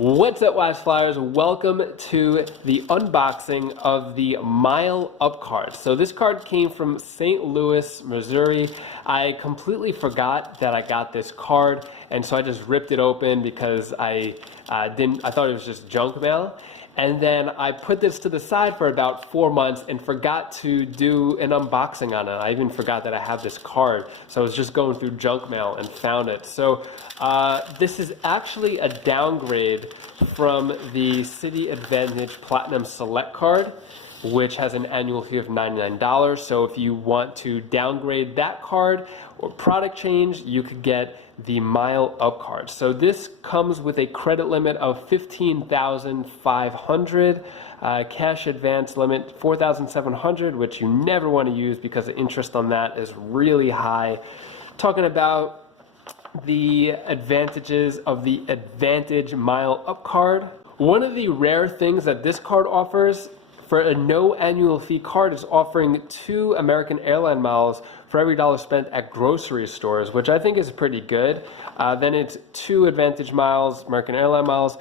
What's up, Wise Flyers? Welcome to the unboxing of the Mile Up card. So this card came from St. Louis, Missouri. I completely forgot that I got this card, and so I just ripped it open because I thought it was just junk mail. And then I put this to the side for about 4 months and forgot to do an unboxing on it. I even forgot that I have this card. So I was just going through junk mail and found it. So this is actually a downgrade from the Citi AAdvantage Platinum Select card, which has an annual fee of $99. So if you want to downgrade that card or product change, you could get the Mile Up card. So this comes with a credit limit of $15,500, cash advance limit $4,700, which you never want to use because the interest on that is really high. Talking about the advantages of the Advantage Mile Up card. One of the rare things that this card offers for a no annual fee card is offering 2 American airline miles for every $1 spent at grocery stores, which I think is pretty good. Then it's 2 Advantage miles, American airline miles,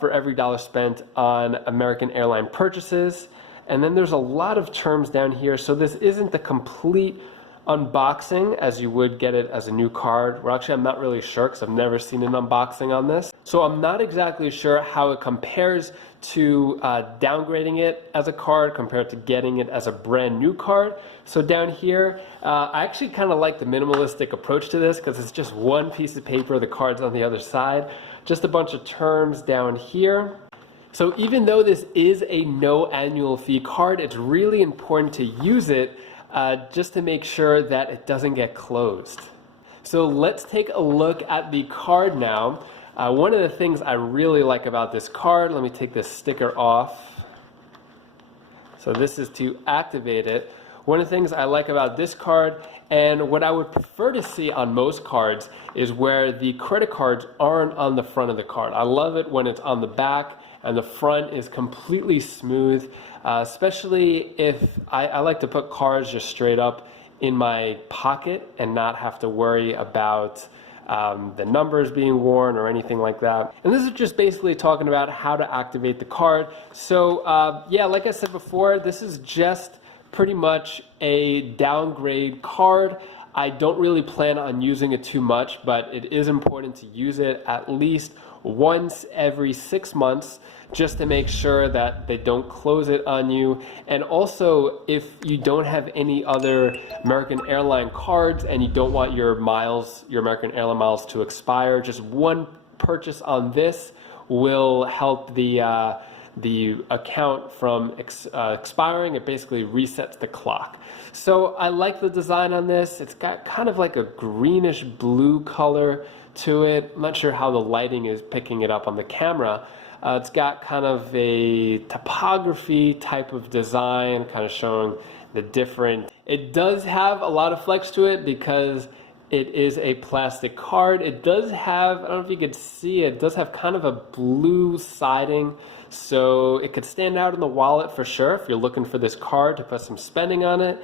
for every $1 spent on American airline purchases. And then there's a lot of terms down here, so this isn't the complete unboxing as you would get it as a new card. Well, actually, I'm not really sure because I've never seen an unboxing on this. So I'm not exactly sure how it compares to downgrading it as a card compared to getting it as a brand new card. So down here, I actually kind of like the minimalistic approach to this because it's just one piece of paper, the card's on the other side, just a bunch of terms down here. So even though this is a no annual fee card, it's really important to use it just to make sure that it doesn't get closed. So let's take a look at the card now. One of the things I really like about this card, let me take this sticker off. So this is to activate it. One of the things I like about this card, and what I would prefer to see on most cards, is where the credit cards aren't on the front of the card. I love it when it's on the back and the front is completely smooth, especially if I like to put cards just straight up in my pocket and not have to worry about the numbers being worn or anything like that. And this is just basically talking about how to activate the card. So yeah, like I said before, this is just pretty much a downgrade card. I don't really plan on using it too much, but it is important to use it at least once every 6 months just to make sure that they don't close it on you. And also, if you don't have any other American airline cards and you don't want your miles, your American airline miles to expire, just one purchase on this will help the account from expiring. It basically resets the clock. So I like the design on this. It's got kind of like a greenish blue color to it. I'm not sure how the lighting is picking it up on the camera. It's got kind of a typography type of design, kind of showing the different. It does have a lot of flex to it because it is a plastic card. It does have, I don't know if you could see it, does have kind of a blue siding, so it could stand out in the wallet for sure if you're looking for this card to put some spending on it.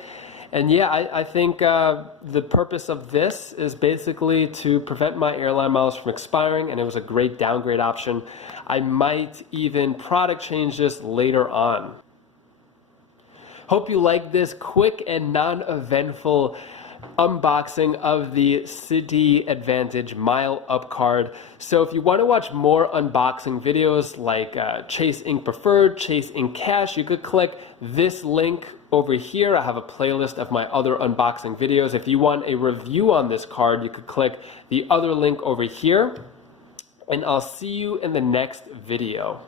And yeah, I think the purpose of this is basically to prevent my airline miles from expiring, and it was a great downgrade option. I might even product change this later on. Hope you like this quick and non-eventful unboxing of the Citi AAdvantage Mile Up card. So if you want to watch more unboxing videos like Chase Ink Preferred, Chase Ink Cash, you could click this link over here. I have a playlist of my other unboxing videos. If you want a review on this card, you could click the other link over here. And I'll see you in the next video.